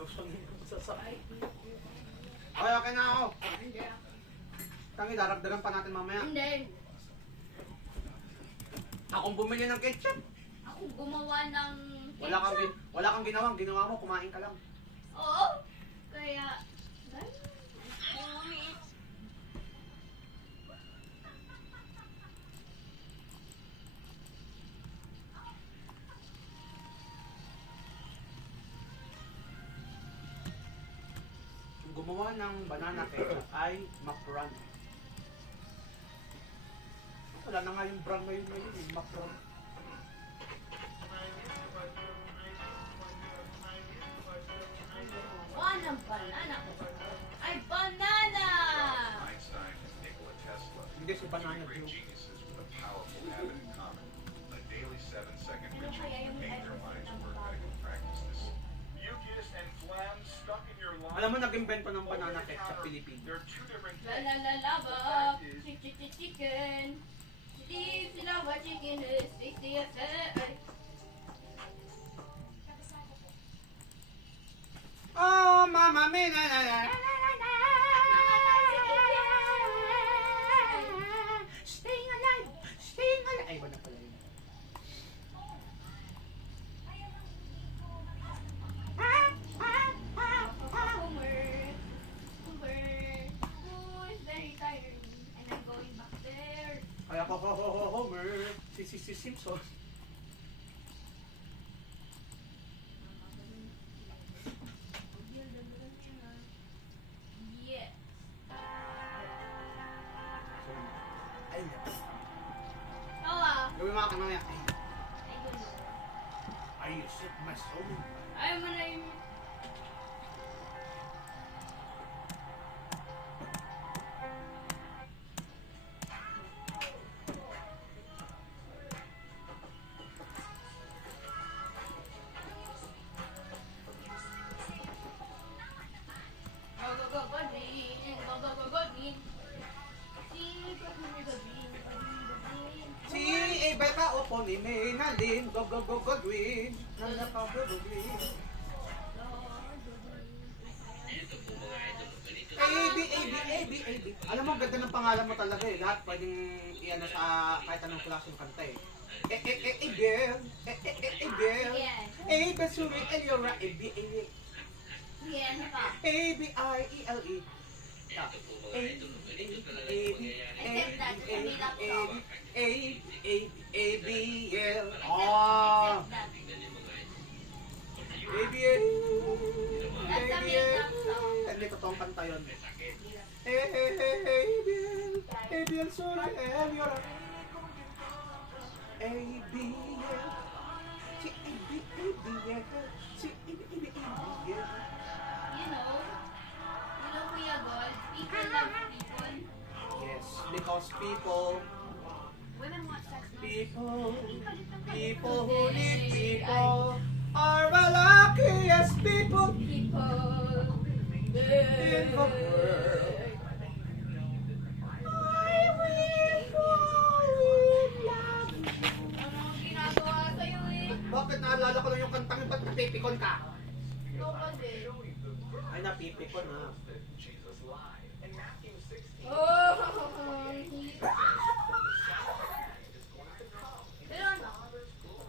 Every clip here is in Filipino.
Okay, okay na ako. Tangi, daragdagan pa natin mamaya. Hindi. Akong bumili ng ketchup. Ako gumawa ng Wala kang ginawa mo, kumain ka lang. Oo. Kaya, Yung gumawa ng banana ketchup ay Macron. Wala na nga yung brand ngayon, yung Macron. ng banana. Ay, banana! Einstein and Nikola Tesla, Hindi si banana great Joe. geniuses with a powerful habit in common. A daily 7-second ritual to make their minds work medical practices. Mucus and phlegm stuck in your lungs. Alam mo, nag-invento ng banana ketchup, Philippines. There are two different La things. la la lava, chicken. Steve, lava chicken is tasty as Oh, mama, me, na, na, na. Staying alive, staying alive. Ay, wala pala yun. Homer, who is very tired, and I'm going back there. Kaya ko, Homer, si Simpson. Yes. Ay, Tawa. gawin mga kanong yan. I don't know. Ay, shit, my soul. Ayaw mo na yung... Si Ebeka opo ni Maynalin, go go go go green. Nalaka go go green. A, B. Alam mo, ganda ng pangalan mo talaga eh. Lahat pwedeng iano sa kahit anong klaseng kanta eh. Abel. Abel. Yes. Abel Suri Eliora. Yes, pa. A-B-I-E-L-E. A-B-L. Oh. A-B-L. That's a makeup song. Hindi totoong kanta yun. A-B-L. A-B-L Suri Eliora. A-B-L. Si A-B-A-B-L. Si A-B-A-B-L. Kuya Gold, people love people. Yes, because people Women want sex, no? people who need people are the luckiest people People. in the world. I will fall in love. Anong ginagawa sa'yo eh? Bakit naalala ko lang yung kantang ba't napipikon ka? Ito kasi. Ay, napipikon ha. Jesus lied. In Matthew 16, Oh! Pero ano?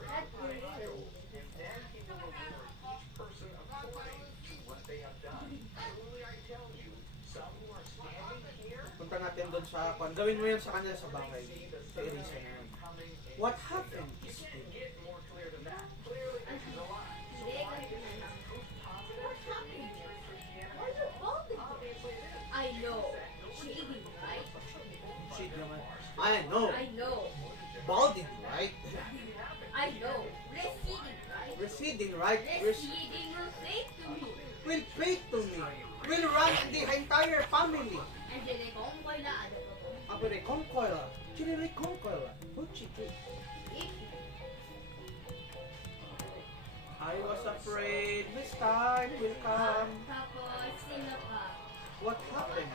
That's real. and then he will reward each person according to what they have done. Truly I tell you, some who are standing here Punta natin doon sa kwan. Gawin mo yun sa kanila sa bahay. Sa Erisa na yun. coming in. What happened is You can't get more clear than that. Clearly this is a lie. Hindi, ganito na lang. What happened? Why you balding? I know. Shady, right? shit naman. I know. I know. Balding, right? I know. Receding, right? Receding, right? Receding will say to me. Will pray to me. Will run the entire family. And then kung kailangan Ako rin, concoila. Chili rin concoila. Huchiki. if I was afraid this time will come. tapos sino pa? What happened?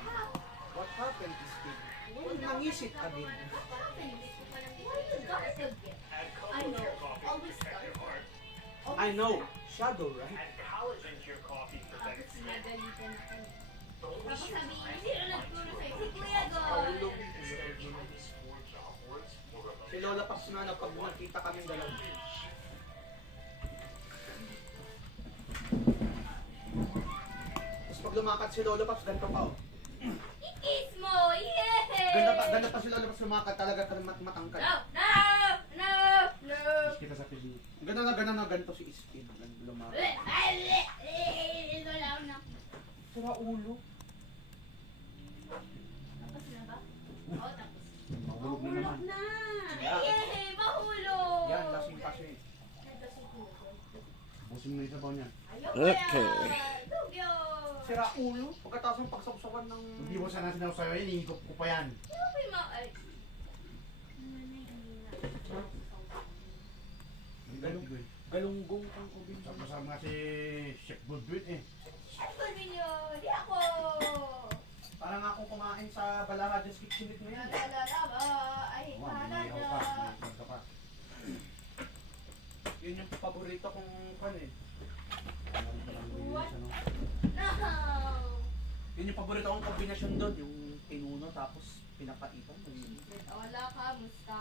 What happened is big. Well, nangisip ka din. What happened? Why you dark again? I know. Always dark. I know. Shadow, right? Add collagen to your coffee for Sinagalitan ako. Tapos sabihin, sino nagturo sa'yo? Si Kuya Go. Si Lola Paps na pag nakita kaming dalawa. Tapos pag lumakad si Lola Paps, ganito pa oh. I-kiss mo! Yay! Ganda pa si Lola Paps lumakad, talaga ka matangkad. No! No! No! No! Kita sa piling. Ganda na ganito si Iski. Lumakad. Ito lang na. Sira ulo. Tapos na ba? Oo, tapos. Mahulog na naman. na! Yeah. Yay! Mahulog! Yan, lasing pa siya eh. Busin mo na yung sabaw niyan. Ayoko Okay. yan! Tugyo! Sira ulo. Pagkatapos ng pagsapsawan ng... Hindi mo sana sinaw sa'yo yan, ihigop ko pa yan. Okay, ay. Galunggong ang ubing. Sama-sama nga si Chef Goodwin eh. Ako ninyo! Di ako! Parang ako kumain sa Balahad's Kitchen mo yan. Lalalaba! Ay, Oo, hindi ka pa. Hindi ka pa. Yun yung paborito kong kan eh. Alam ko lang yun, What? ano. No! Yun yung paborito kong kombinasyon doon. Yung pinuno tapos pinapaitan. Wala ka, musta?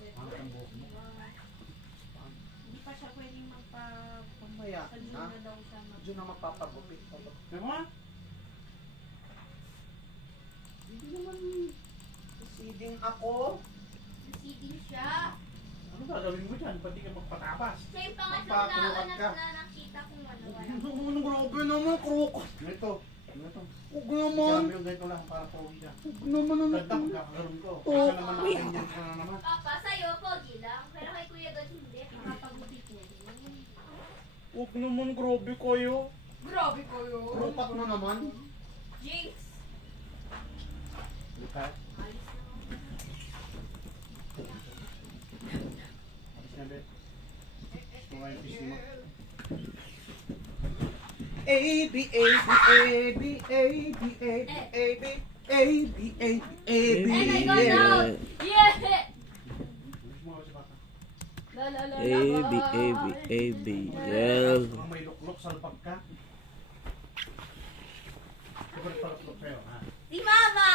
Ang tambok mo. Hindi pa siya pwedeng Mamaya na. daw siya Diyan na magpapagupit. Kaya mo? Hindi naman proceeding ako. Sitting siya. Ano gagawin mo dyan? Ba't di ka magpatapas? Siya yung pangatlong Magpapalukat ka. na nakita kong ano. Ano grabe naman, krokos. Ganito. Ganito. Huwag Ikaw naman. yung ganito lang para pogi ka. Huwag naman ang Ganda magkakaroon ko. Oo. Kasi naman nakaganyan ka na naman. Papa, sa'yo, pogi lang. Pero kay Kuya God, hindi. Makapagupit niya din. Huwag naman, grabe kayo. Grabe kayo. Kropat mo naman. Jinx. Luka. Alis na ako. Alis na, Bet. Gusto nga yung pisto mo. A, B, A, B, A, B, A, B, A, B, A, B, A, B, A, B, A, B, And I got yeah. out. Yeah. Alis mo si Baka. La la la A, B, A, B, A, B, L. Kung may luklok, salpag ka. Kapag paluklok sa'yo, ha? Si Mama.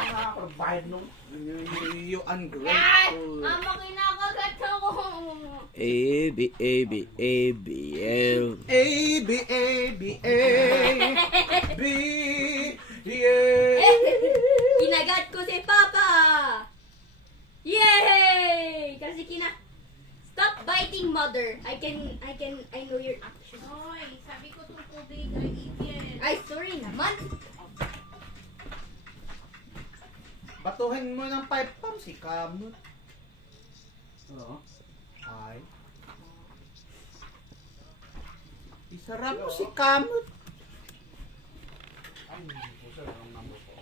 Nakakapagbayad nung. You Yan. ungrateful. Mama, kinakagat ako. A, B, A, B, A, B, L. A, B, A, B, A, B, yeah. Kinagat ko si Papa. Yay! Kasi Stop biting, mother. I know your actions. Hoy, sabi ko itong tubig ay itin. Ay, sorry naman. Batuhin mo ng pipe pump si Kamut. Oo. Ay. Isarap mo si Kamut. Ay, hindi po sir. Ang number po.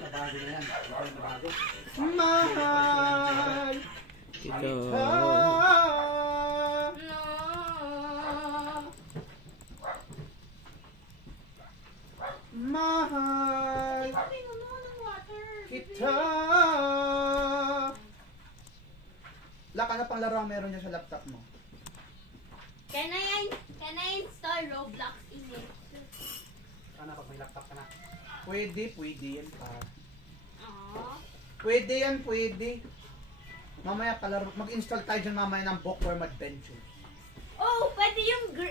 Nabago na yan. Ito yung nabago. Mahal Ikaw. ka. No. Mahal Sabi mo naman ng water. kita. Laka na pang laro ang meron niya sa laptop mo. Can I install Roblox in it? Sana pag may laptop ka na. Pwede yan pa. Aww. Pwede yan, pwede. Mamaya palaro, mag-install tayo dyan mamaya ng Bookworm Adventures. Oh, pwede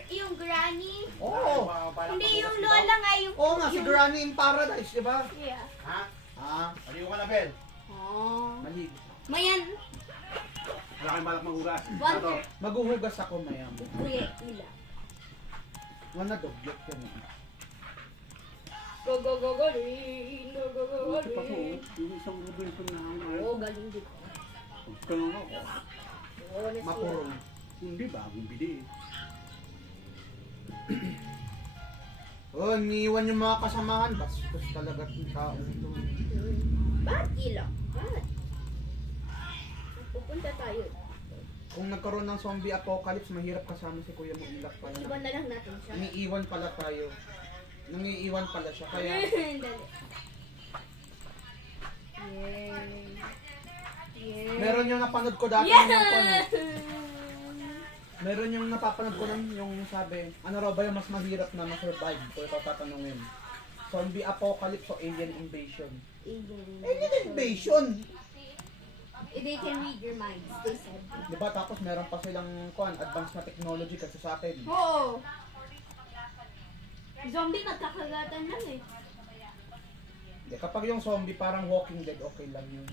yung granny. Oo. Hindi yung lola nga yung... Oo nga, si yung- Granny in Paradise, di ba? Yeah. Ha? Ah, Paliw ka na, Bel. Oh. malig. Mayan. Wala kayong balak maghugas. Wonder. Maghuhugas ako maya. Kuya, ila. Wala dogyot yan. Go, go, go, go, rin. Go, go, go, go, Ito pa po, rin. yung isang rubin ko na Oo, galing din. Ganun ako. Oo, nasira. Mapurong. Hindi, bagong bili. Oh, niiwan yung mga kasamahan. Bastos talaga yung tao ito. Bakit ilang? Bakit? Pupunta tayo. Kung nagkaroon ng zombie apocalypse, mahirap kasama si Kuya Muilak pala. Iwan na lang natin siya. Iniiwan pala tayo. Nangiiwan pala siya. Kaya, Dali. Yay. Yay. yung napanood ko dati Yes! yung kwan eh. Meron yung napapanood ko nun, yung sabi, ano raw ba yung mas mahirap na ma-survive kung ikaw tatanungin? Zombie apocalypse o alien invasion? Alien invasion! They can read your minds, they said. Diba tapos meron pa silang kwan, advanced na technology kasi sa atin. Oo. Zombie magkakagatan lang eh. Di, kapag yung zombie parang Walking Dead, okay lang yun.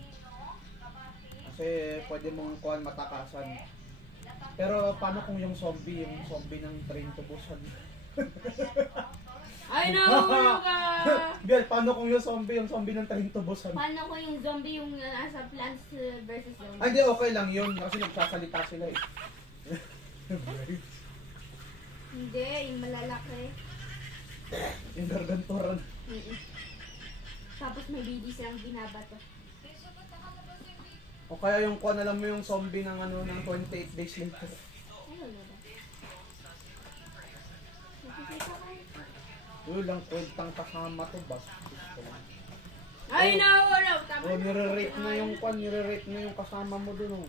Kasi pwede mong kuhan matakasan. Pero paano kung yung zombie ng Train to Busan? Ay, nahulog ka! Biel, paano kung yung zombie ng Train to Busan? Paano ko yung zombie yung nasa Plants versus Zombie? Ay, di, okay lang yun. Kasi nagsasalita sila eh. Hindi, yung malalaki. Yung garganturan. Tapos may baby silang binabato. O kaya yung kuhan, alam mo yung zombie ng ano, ng 28 days later. Ayun na ba? Yun lang, kwentang kasama to, bas. Ay, nahulog! Tama O, nire-rate na yung kuhan, nire-rate na yung kasama mo dun, oh.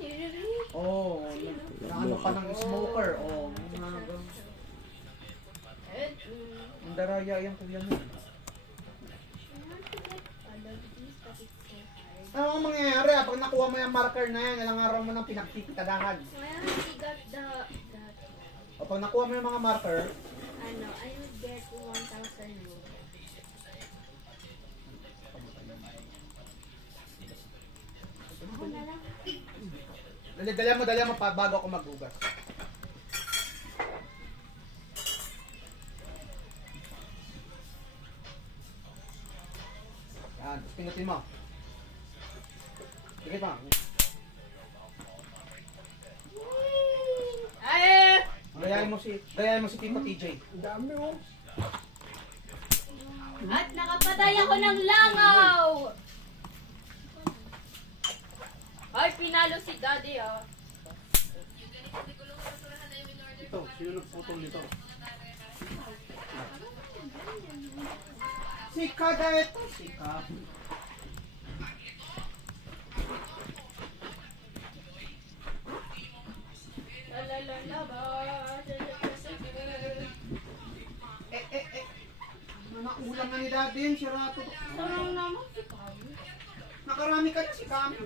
Nire-rate? Oo, na ano pa ng smoker, oh. Mga ganun. Ang daraya yan, kuya mo. Ano ang mangyayari pag nakuha mo yung marker na yan, ilang araw mo nang pinagpipitadahan. Well, we got the O pag nakuha mo yung mga marker, ano, I would get 1,000 more. Ako na lang. dali mo pa bago ako maghugas. Yan, tapos pinutin mo. Sige pa. Ay! Gayahin mo si Tito TJ. At nakapatay ako ng langaw! Ay, pinalo si Daddy ah. Ito, sino nagputol nito? Si Kadet! Si Ka. Ulam na ni Daddy yun, si Rato. Sarang naman si Kami. Nakarami ka na si Kami.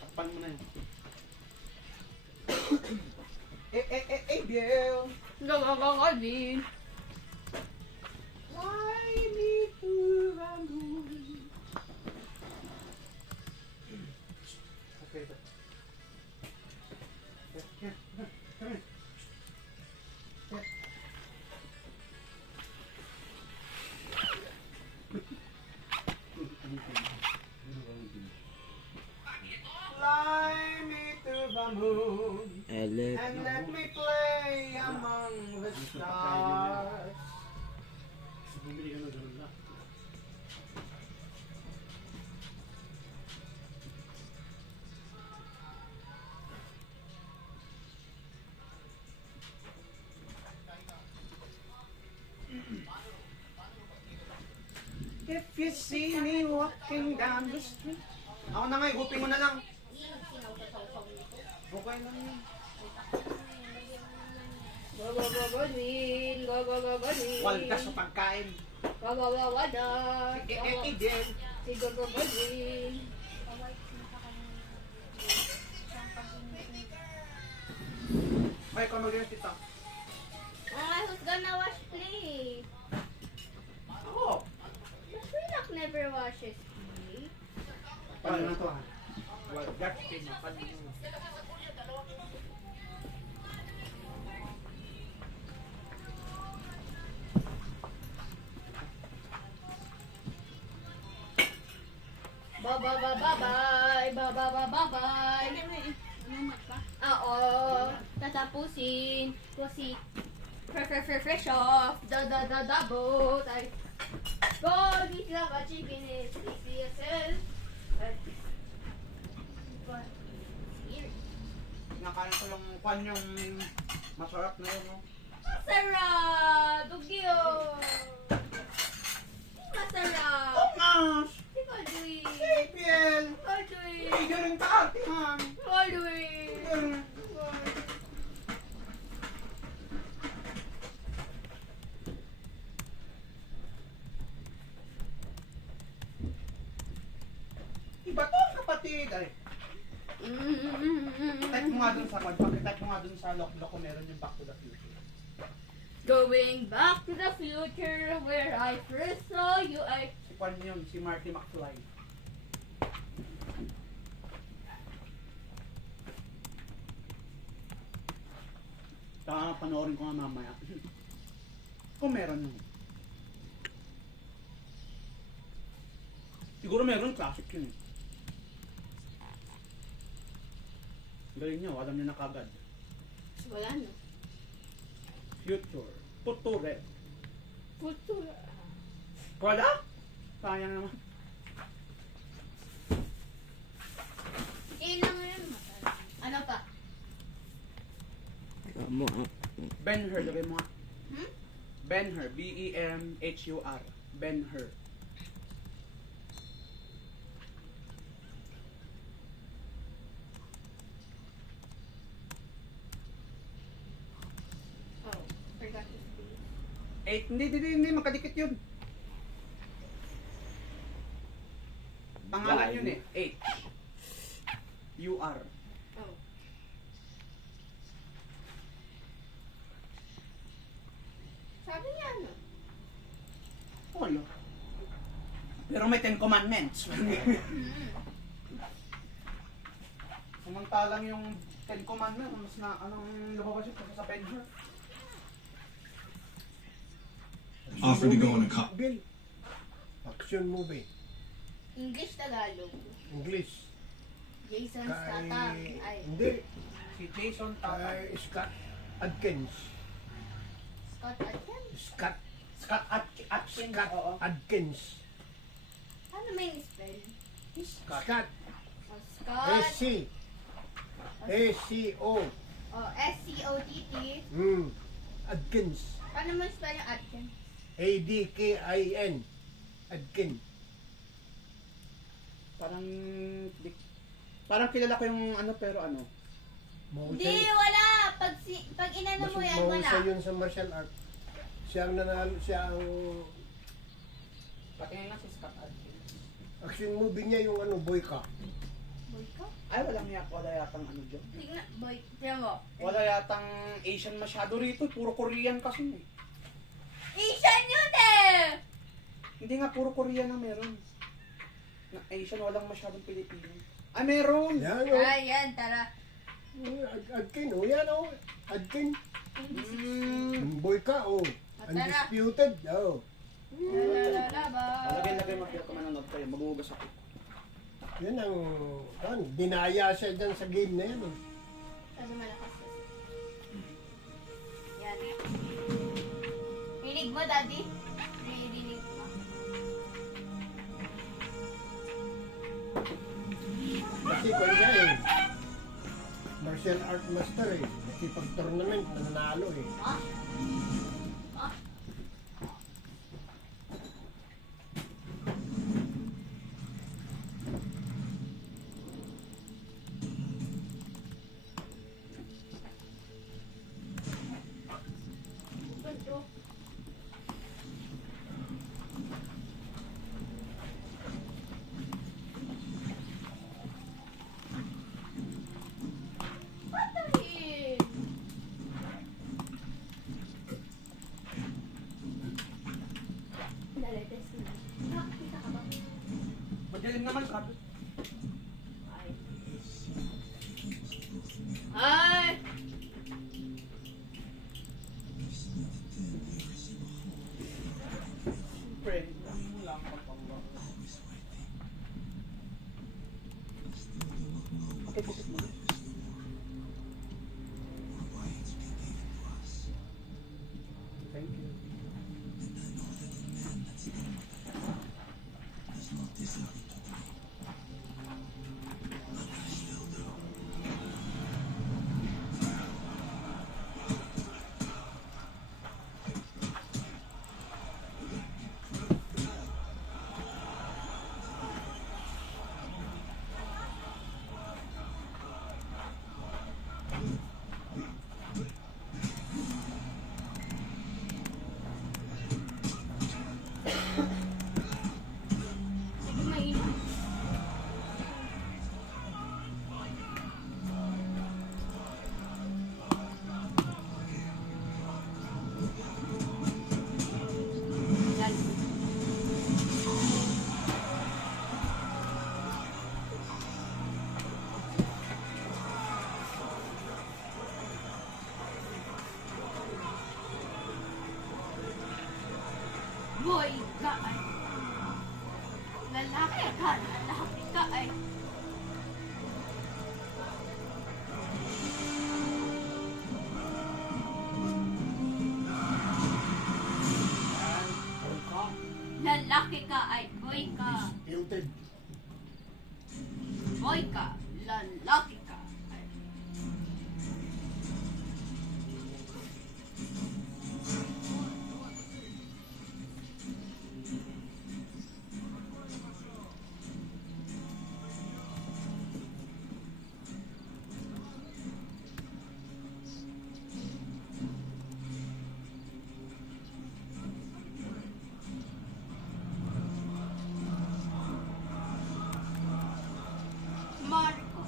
Takpan mo na yun. Biel. Gagagaga din. Why me to the moon? Okay. Come here. Fly me to the moon and let me play among the stars. Bumili ka na ganun na. If you see me walking down the street. Ako na nga, igupin mo na lang. Okay lang yun. Go, go, go, go, Win. Go, go, go, go, Win. Waldas sa pagkain. Go, go, go, go, da. Biel. Si go, go, go, Win. Ay, ikaw mag-iwas dito. Who's gonna wash plate? Ako. But Relax never washes plate. Paano na to ha? Well, that's thing. Paano mo? Bye. Oo. Tatapusin ko si fresh off the boat. Ay, go, this like a chicken is ECSL. Kinakain ko yung kwan yung masarap na yun, no? Masarap! Dugyo! Masarap! Mas! Di ba, Dwi? Hey, Biel! Di ba, Dwi? Iba to ang kapatid. Ay, type mo nga dun sa kwan. Pag-type mo nga dun sa lock ko meron yung Back to the Future. Going back to the future where I first saw you, Si Kwan yun, si Marty McFly. Panoorin ko nga mamaya. Kung meron yun. Siguro meron, classic yun eh. Galing nyo, alam nyo na kagad. wala na. Future. Future. Futura. Wala? Sayang naman. Ilang yun. Ano pa? Amo, Ben-Hur, lagay mo nga. Hmm? Ben-Hur. B-E-N-H-U-R. Ben-Hur. Oh, forgot to speak. 8. Hindi. Makadikit yun. Pangalan yun eh. H. U-R. Oh. Sabi niya ano? Wala. Pero may 10 commandments. Samantalang yung 10 commandments, mas na, anong lumabas yun sa Ben-Hur? Offered to go on a cop. Bill. Action movie. English, Tagalog. English. Jason Statham. Ay, Hindi. Si Jason Tatum. Scott Adkins. Scott Adkins. Scott Scott Atkins. Scott Oo. Adkins. Ano may spell? Scott. Oh, Scott. S-C. A-C-O. Oh, S-C-O-T-T. Adkins. Paano mo spell yung Adkins? A-D-K-I-N. Adkins. Parang kilala ko yung ano pero ano. Hindi, wala. Pag inano mo yan, wala. Mahusay yun sa martial art. Siya ang nanalo, siya ang Patingin nga si Scott Atkins. action movie niya yung ano, Boyka. Boy ka? Ay, wala yatang ano dyan. Tignan, boy. Tignan mo. Wala yatang Asian masyado rito. Puro Korean kasi eh. Asian yun eh! Hindi nga, puro Korean na meron. Na Asian, walang masyadong Pilipino. Ay, meron! Yan o. Ayan, tara. Adkin o, yan o. Adkin. Boyka o. Tara. Undisputed. O. Lalalaba. Lagay mo, kaya ka manonood kayo. Maghuhugas ako. Yan ang, dinaya siya dyan sa game na yan eh. Kasi malakas kasi. Yan. Rinig mo, Daddy? Rinig mo. Kasi kung siya eh. Martial art master eh. Kasi pag tournament, nanalo eh. Ah? Patayin! Nalites na. Nakakita ka ba? Madilim naman, sabi. Ay. Ay! Friend, lang pagpangwa. Okay, pukit mo. Thank you. boy ka, lalaki ka. Marco.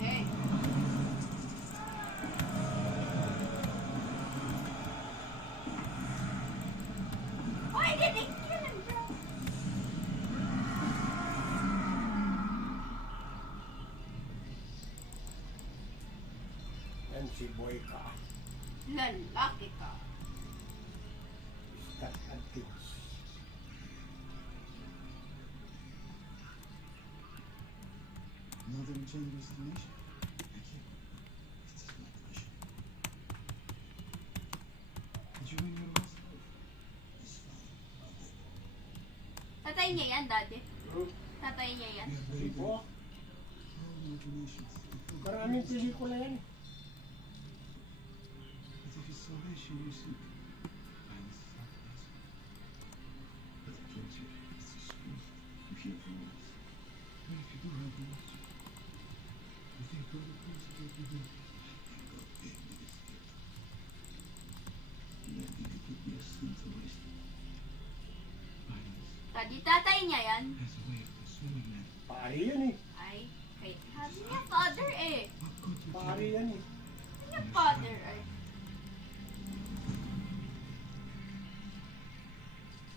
Hey. Why did they kill him, bro? Yan si Boyka. Lalaki ka. Scott Adkins. Northern Chamber destination. Thank you. This is my permission. Did you ring your boss? Tatay niya yan, daddy. Hmm? Tatay niya yan. We have very Tipo, all your donations. maraming pelikula yan. But if his salvation you seek, I must sacrifice. But the closer is the strength if you have rules. But if you don't have rules, you think God approves of what you do. God gave me this gift. You don't think it could be a sin to waste it. Violence Daddy, tatay niya yan. has a way of consuming men. Pari yan eh. Ay, kay sabi niya father eh. What good would Pari you do? yan eh. Sabi niya father eh.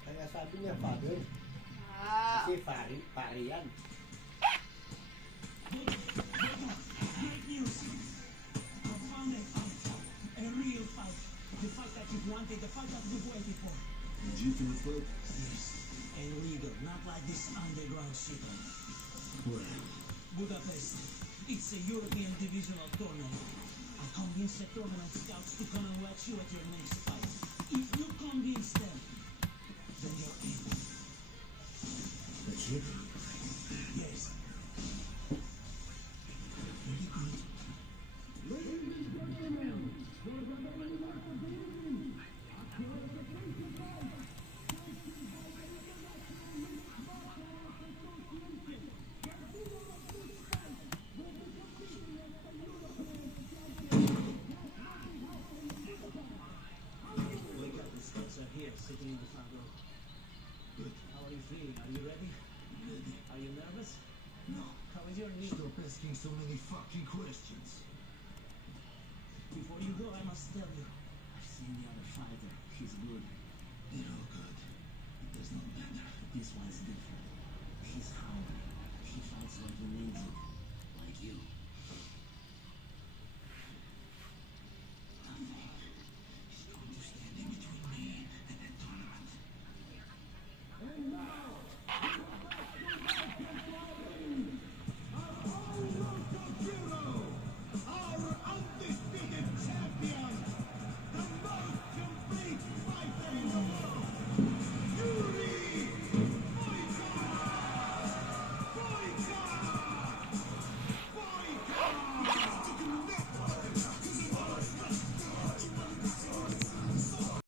Kaya sabi niya, father. Ah. Kasi pari yan. Great news! I found a real fight. The fight that you've wanted, the fight that you've waited for. Legitimate fight? Yes, and legal, not like this underground shit. Where? Budapest. It's a European divisional tournament. I convinced the tournament scouts to come and watch you at your next fight. If you convince them, then you're in. That's it? Yes. Very good. feeling? Are you ready? Ready? Are you nervous? No. How is your knee? Stop asking so many fucking questions. Before you go, I must tell you.